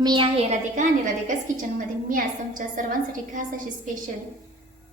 मी आहे राधिका आणि राधिकाच किचनमध्ये मी आज तुमच्या सर्वांसाठी खास अशी स्पेशल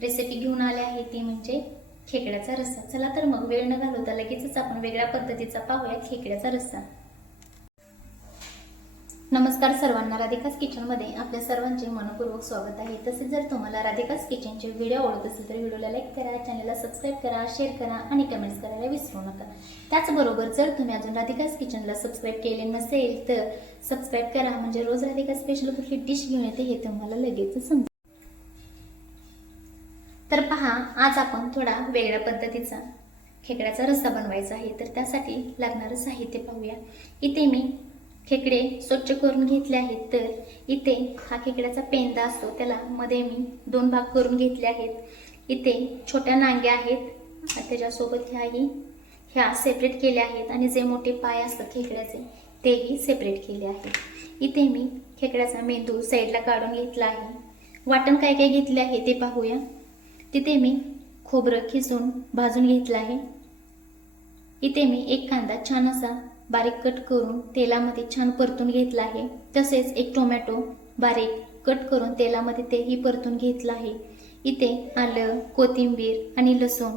रेसिपी घेऊन आले आहे. ती म्हणजे खेकड्याचा रस्सा. चला तर मग वेळ न घालवता लगेचच आपण वेगळ्या पद्धतीचा पाहूया खेकड्याचा रस्सा. नमस्कार सर्वांना राधिकास किचनमध्ये आपल्या सर्वांचे मनपूर्वक स्वागत आहे. तसेच जर तुम्हाला राधिकास किचनचे व्हिडिओ आवडत असेल तर व्हिडिओला लाईक करा चॅनलला सबस्क्राईब करा शेअर करा आणि कमेंट्स करायला विसरू नका. त्याचबरोबर जर तुम्ही अजून राधिकास किचनला सबस्क्राईब केले नसेल तर सबस्क्राईब करा. म्हणजे रोज राधिका स्पेशल कुठली डिश घेऊन येते हे तुम्हाला लगेच समजेल. तर पहा आज आपण थोडा वेगळ्या पद्धतीचा खेकड्याचा रस्सा बनवायचा आहे. तर त्यासाठी लागणारं साहित्य पाहूया. इथे मी खेकडे स्वच्छ करून घेतले आहेत. तर इथे हा खेकड्याचा पेंदा असतो. त्याला मध्ये मी दोन भाग करून घेतले आहेत. इथे छोट्या नांग्या आहेत. त्याच्यासोबत ह्याही ह्या सेपरेट केल्या आहेत. आणि जे मोठे पाय असतात खेकड्याचे तेही सेपरेट केले आहेत. इथे मी खेकड्याचा मेंदू साईडला काढून घेतला आहे. वाटण काय काय घेतले आहे ते पाहूया. तिथे मी खोबरं खिसून भाजून घेतलं आहे. इथे मी एक कांदा छान असा बारीक कट करून तेलामध्ये छान परतून घेतला आहे. तसेच एक टोमॅटो बारीक कट करून तेलामध्ये तेही परतून घेतला आहे. इथे आलं कोथिंबीर आणि लसूण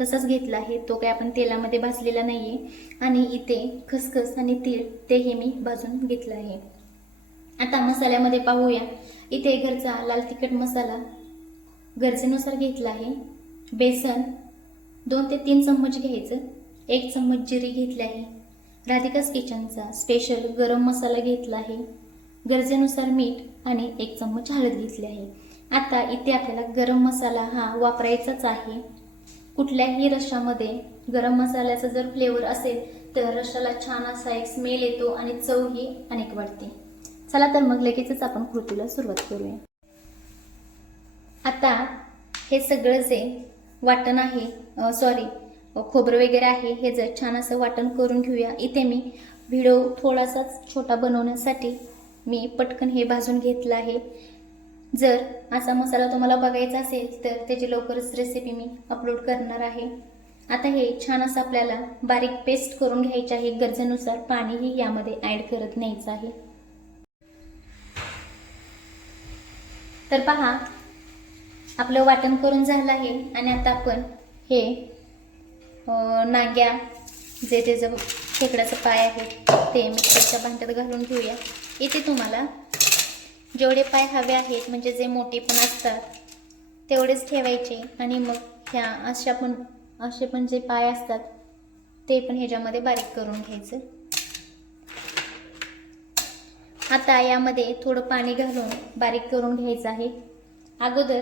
तसंच घेतला आहे. तो काय आपण तेलामध्ये भाजलेला नाही आहे आणि इथे खसखस आणि तीळ तेही मी भाजून घेतलं आहे. आता मसाल्यामध्ये पाहूया. इथे घरचा लाल तिखट मसाला गरजेनुसार घेतला आहे. बेसन दोन ते तीन चम्मच घ्यायचं. एक चम्मच जिरी घेतली आहे. राधिकास किचनचा स्पेशल गरम मसाला घेतला आहे. गरजेनुसार मीठ आणि एक चम्मच हळद घेतली आहे. आता इथे आपल्याला गरम मसाला हा वापरायचाच आहे. कुठल्याही रशामध्ये गरम मसाल्याचा जर फ्लेवर असेल तर रशाला छान असा एक स्मेल येतो आणि चवही अनेक वाढते. चला तर मग लगेचच आपण कृतीला सुरुवात करूया. आता हे सगळं जे वाटण आहे सॉरी खोबरं वगैरे आहे हे जर छान असं वाटण करून घेऊया. इथे मी व्हिडिओ थोडासाच छोटा बनवण्यासाठी मी पटकन हे भाजून घेतलं आहे. जर असा मसाला तुम्हाला बघायचा असेल तर त्याची लवकरच रेसिपी मी अपलोड करणार आहे. आता हे छान असं आपल्याला बारीक पेस्ट करून घ्यायचे आहे. गरजेनुसार पाणीही यामध्ये ॲड करत न्यायचं आहे. तर पहा आपलं वाटण करून झालं आहे आणि आता आपण हे नाग्या जे त्याचं खेकड्याचं पाय आहे ते मिक्सरच्या भांड्यात घालून घेऊया. इथे तुम्हाला जेवढे पाय हवे आहेत म्हणजे जे मोठे पण असतात तेवढेच ठेवायचे. आणि मग ह्या अशा पण असे पण जे पाय असतात ते पण ह्याच्यामध्ये बारीक करून घ्यायचं. आता यामध्ये थोडं पाणी घालून बारीक करून घ्यायचं आहे. अगोदर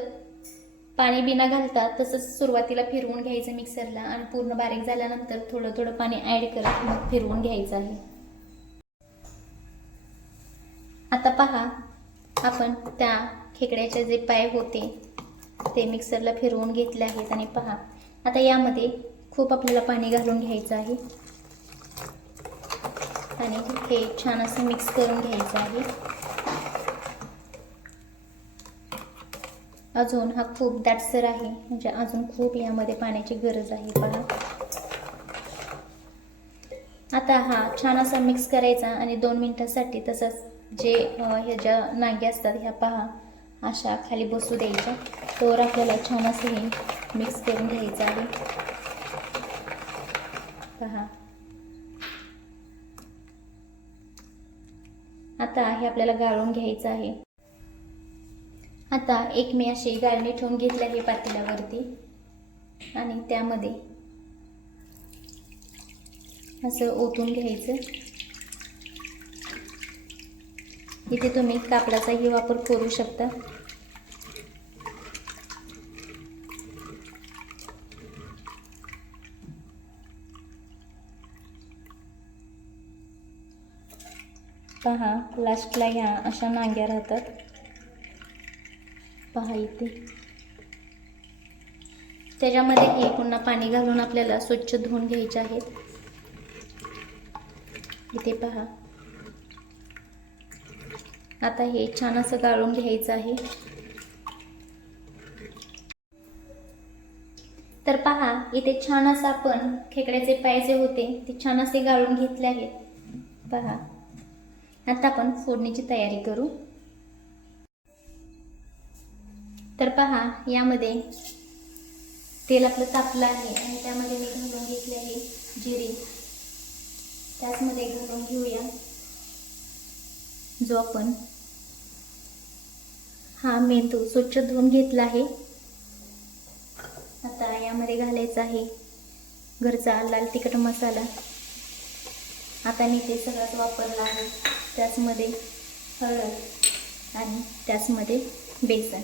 पाणी बिना घालता तसंच सुरुवातीला फिरवून घ्यायचं मिक्सरला आणि पूर्ण बारीक झाल्यानंतर थोडं थोडं पाणी ॲड करत मग फिरवून घ्यायचं आहे. आता पहा आपण त्या खेकड्याचे जे पाय होते ते मिक्सरला फिरवून घेतले आहेत आणि पहा आता यामध्ये खूप आपल्याला पाणी घालून घ्यायचं आहे. आणि हे छान असं मिक्स करून घ्यायचं आहे. अजून हा खूप दाटसर आहे. म्हणजे अजून खूप यामध्ये पाण्याची गरज आहे. पहा. आता हा छान असा मिक्स करायचा आणि दोन मिनटासाठी तसंच जे ह्या ज्या नांग्या असतात ह्या पहा. अशा खाली बसू द्यायच्या. तोवर आपल्याला छान असं हे मिक्स करून घ्यायचं आहे. पहा. आता हे आपल्याला गाळून घ्यायचं आहे. आता एक मी अशी गाळणी ठेवून घेतली आहे पातेल्यावरती आणि त्यामध्ये असं ओतून घ्यायचं. इथे तुम्ही कापडाचाही वापर करू शकता. पहा लास्टला ह्या अशा नांग्या राहतात. पहा इथे त्याच्यामध्ये हे पुन्हा पाणी घालून आपल्याला स्वच्छ धुवून घ्यायचे आहेत. इथे पहा. आता हे छान असं गाळून घ्यायचं आहे. तर पहा इथे छान असं आपण खेकड्याचे पाय जे होते ते छान असे गाळून घेतले आहेत. पहा. आता आपण फोडणीची तयारी करू. तर पहा यामध्ये तेल आपलं तापलं आहे आणि त्यामध्ये मी घालून घेतले आहे जिरी. त्याचमध्ये घालून घेऊया. जो आपण हा मेंदू स्वच्छ धुवून घेतला आहे. आता यामध्ये घालायचा आहे घरचा लाल तिखट मसाला. आता मी ते सगळंच वापरलं आहे. त्याचमध्ये हळद आणि त्याचमध्ये बेसन.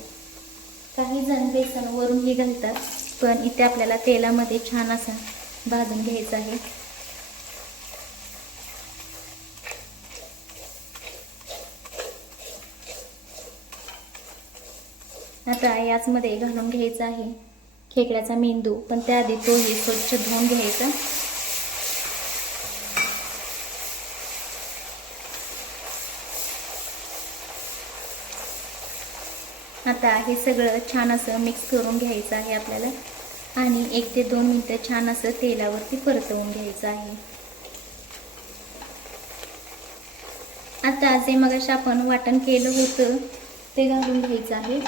काही जण बेसन वरूनही घालतात पण इथे आपल्याला तेलामध्ये छान असा भाजून घ्यायचं आहे. आता याचमध्ये घालून घ्यायचा आहे खेकड्याचा मेंदू पण त्याआधी तोही स्वच्छ धुवून घ्यायचा. आता हे सगळं छान असं मिक्स करून घ्यायचं आहे आपल्याला. आणि एक ते दोन मिनटं छान असं तेलावरती परतवून घ्यायचं आहे. आता जे मगाशी आपण वाटण केलं होतं ते घालून घ्यायचं आहे.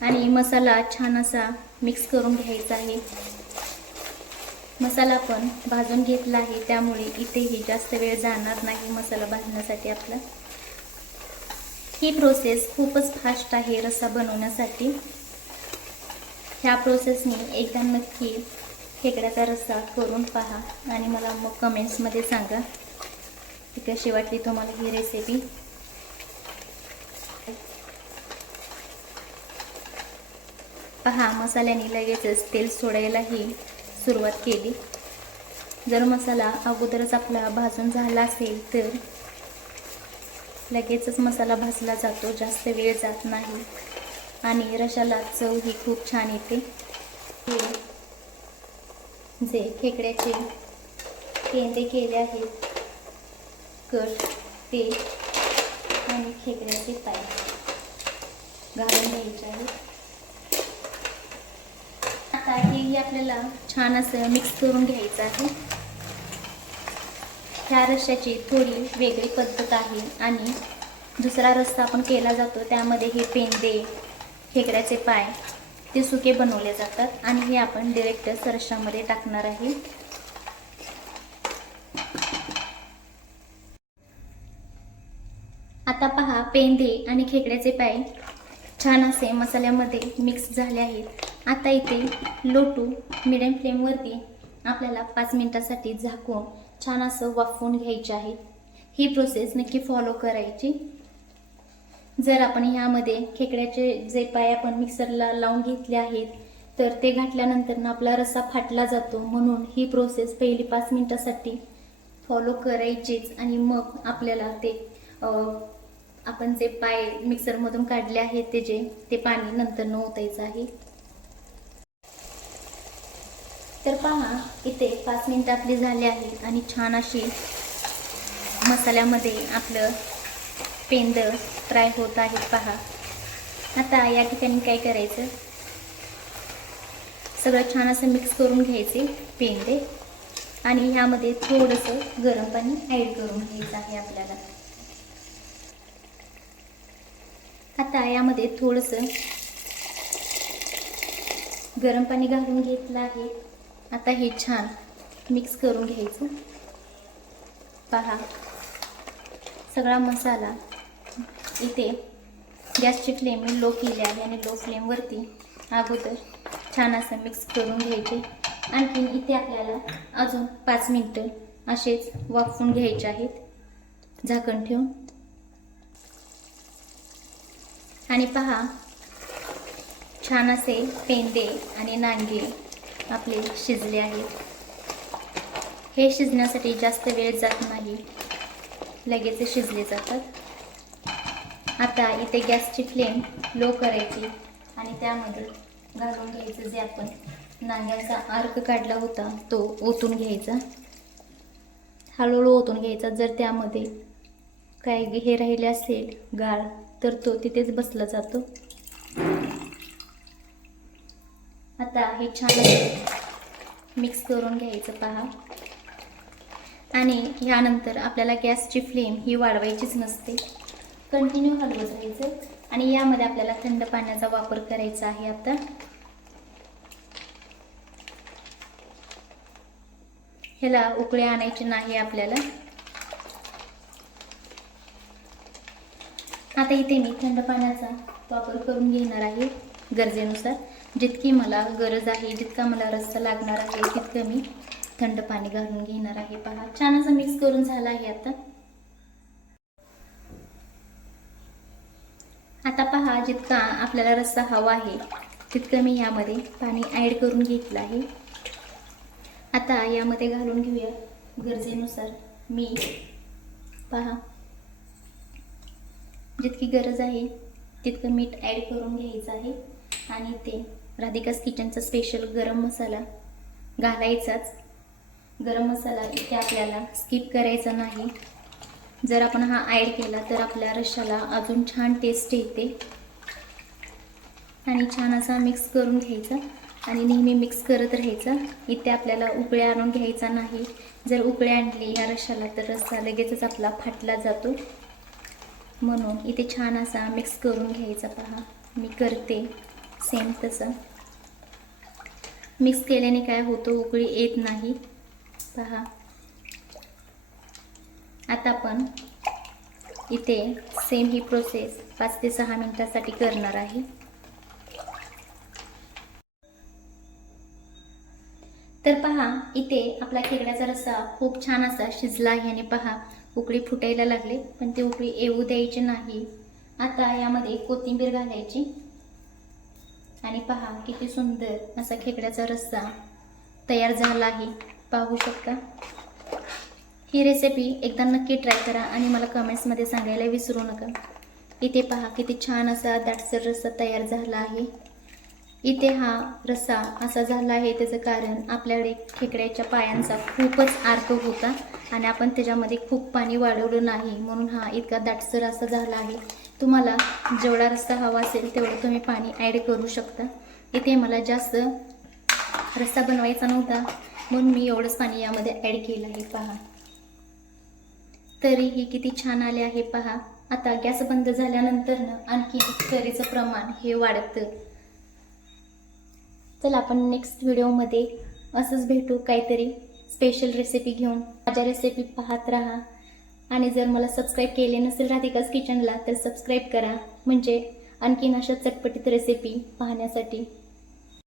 आणि मसाला छान असा मिक्स करून घ्यायचा आहे. मसाला पण भाजून घेतला आहे त्यामुळे इथेही जास्त वेळ जाणार नाही मसाला भाजण्यासाठी आपला. ही प्रोसेस खूपच फास्ट आहे रस्सा बनवण्यासाठी. ह्या प्रोसेसने एकदा नक्की खेकड्याचा रस्सा करून पहा आणि मला मग कमेंट्समध्ये सांगा. ती कशी वाटली तुम्हाला ही रेसिपी पहा मसाल्याने लगेचच तेल सोडायलाही सुरुवात केली. जर मसाला अगोदरच आपला भाजून झाला असेल तर लगेचच मसाला भाजला जातो जास्त वेळ जात नाही आणि रशाला चव ही खूप छान येते. हे जे खेकड्याचे केंदे केले आहेत कट ते आणि खेकड्याचे पाय. घालून घ्यायचे आहेत. आता हेही आपल्याला छान असं मिक्स करून घ्यायचं आहे. ह्या रश्श्याची थोडी वेगळी पद्धत आहे आणि दुसरा रस्ता आपण केला जातो त्यामध्ये हे पेंदे खेकड्याचे पाय ते सुके बनवले जातात आणि हे आपण डिरेक्ट रश्श्यामध्ये टाकणार आहे. आता पहा पेंदे आणि खेकड्याचे पाय छान असे मसाल्यामध्ये मिक्स झाले आहेत. आता इथे लो टू मिडियम फ्लेमवरती आपल्याला पाच मिनिटासाठी झाकून छान असं वाफवून घ्यायचे आहे. ही प्रोसेस नक्की फॉलो करायची. जर आपण ह्यामध्ये खेकड्याचे जे पाय आपण मिक्सरला लावून घेतले आहेत तर ते घातल्यानंतर आपला रस्सा फाटला जातो. म्हणून ही प्रोसेस पहिली पाच मिनटासाठी फॉलो करायचीच आणि मग आपल्याला ते आपण जे पाय मिक्सरमधून काढले आहेत ते जे ते पाणी नंतर न ओतायचं आहे. तर पहा इथे पाच मिनटं आपली झाली आहे आणि छान अशी मसाल्यामध्ये आपलं पेंद फ्राय होत आहे पहा. आता या ठिकाणी काय करायचं? सगळं छान असं मिक्स करून घ्यायचे पेंदे आणि ह्यामध्ये थोडंसं गरम पाणी ॲड करून घ्यायचं आहे आपल्याला. आता यामध्ये थोडंसं गरम पाणी घालून घेतलं आहे. आता हे छान मिक्स करून घ्यायचं. पहा. सगळा मसाला इथे गॅसची फ्लेम मी लो केली आहे आणि लो फ्लेमवरती अगोदर छान असं मिक्स करून घ्यायचे. आणखीन इथे आपल्याला अजून पाच मिनटं असेच वाफवून घ्यायचे आहेत. झाकण ठेवून. आणि पहा. छान असे पेंदे आणि नांगे आपले शिजले आहेत. हे शिजण्यासाठी जास्त वेळ जात नाही. लगेच शिजले जातात. आता इथे गॅसची फ्लेम लो करायची आणि त्यामध्ये घालून घ्यायचं जे आपण नांग्यांचा अर्क काढला होता तो ओतून घ्यायचा. हळूहळू ओतून घ्यायचा. जर त्यामध्ये काय हे राहिले असेल गाळ तर तो तिथेच बसला जातो. आता हे छान मिक्स करून घ्यायचं पहा. आणि ह्यानंतर आपल्याला गॅसची फ्लेम ही वाढवायचीच नसते. कंटिन्यू हलवत राहायचं. आणि यामध्ये आपल्याला थंड पाण्याचा वापर करायचा आहे आता. ह्याला उकळे आणायचे नाही आपल्याला. आता इथे मी थंड पाण्याचा वापर करून घेणार आहे गरजेनुसार. जितकी मला गरज आहे जितका मला रस्ता लागणार आहे तितकं मी थंड पाणी घालून घेणार आहे. पहा छान असं मिक्स करून झालं आहे आता. आता पहा जितका आपल्याला रस्सा हवा आहे तितकं मी यामध्ये पाणी ॲड करून घेतलं आहे. आता यामध्ये घालून घेऊया गरजेनुसार मी. पहा जितकी गरज आहे तितकं मीठ ॲड करून घ्यायचं आहे. आणि ते राधिकास किचनचा स्पेशल गरम मसाला घालायचाच. गरम मसाला इथे आपल्याला स्किप करायचा नाही. जर आपण हा ॲड केला तर आपल्या रशाला अजून छान टेस्ट येते. आणि छान असा मिक्स करून घ्यायचा आणि नेहमी मिक्स करत राहायचा. इथे आपल्याला उकळे आणून घ्यायचा नाही. जर उकळे आणली या रशाला तर रस्सा लगेचच आपला फाटला जातो. म्हणून इथे छान असा मिक्स करून घ्यायचा पहा. मी करते. सेम तसं. मिक्स केल्याने काय होतं उकळी येत नाही. पहा. आता आपण इथे सेम ही प्रोसेस पाच ते सहा मिनिटासाठी करणार आहे. तर पहा इथे आपला खेकड्याचा रस्सा खूप छान असा शिजला आहे आणि पहा उकळी फुटायला लागले पण ते उकळी येऊ द्यायची नाही. आता यामध्ये कोथिंबीर घालायची. आणि पहा किती सुंदर असा खेकड्याचा रस्सा तयार झाला आहे. पाहू शकता? ही रेसिपी एकदा नक्की ट्राय करा आणि मला कमेंट्समध्ये सांगायला विसरू नका. इथे पहा किती छान असा दाटसर रस्सा तयार झाला आहे. इथे हा रस्सा असा झाला आहे त्याचं कारण आपल्याकडे खेकड्याच्या पायांचा खूपच आर्क होता आणि आपण त्याच्यामध्ये खूप पाणी वाढवलं नाही म्हणून हा इतका दाटसर असा झाला आहे. तुम्हाला जेवढा रस्सा हवा असेल तेवढं तुम्ही पाणी ॲड करू शकता. इथे मला जास्त रस्सा बनवायचा नव्हता म्हणून मी एवढंच पाणी यामध्ये ॲड केलं आहे. पहा. तरीही किती छान आले आहे पहा. आता गॅस बंद झाल्यानंतर आणखी करीचं प्रमाण हे वाढतं. चला आपण नेक्स्ट व्हिडिओमध्ये असंच भेटू काहीतरी स्पेशल रेसिपी घेऊन. माझ्या रेसिपी पाहत राहा. आणि जर मला सबस्क्राईब केले नसेल राधिकाज किचनला तर सबस्क्राईब करा. म्हणजे आणखीन अशा चटपटीत रेसिपी पाहण्यासाठी.